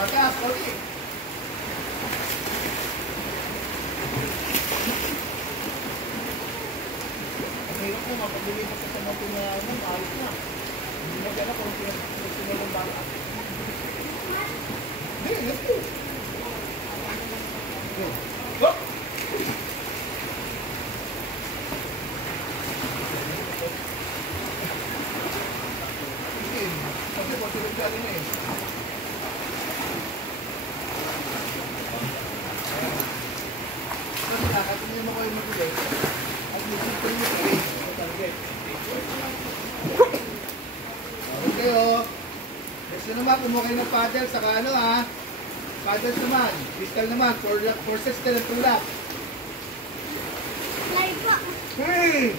Mataas, Cody. Mahirap po, mapabili ko sa tomato na ano, maalit na. Hindi mo gano'n kung sinulong baka. Hey, let's go. Go. Kasi po, tulog galing na eh. Katunin mo ko yung mag-ulit at music ko yung mag-ulit sa target. Okay o. Gusto naman, kumuha kayo ng paddle saka ano ha. Paddles naman. Pistol naman. 4 sets na lang tulak. Live pa. Hey!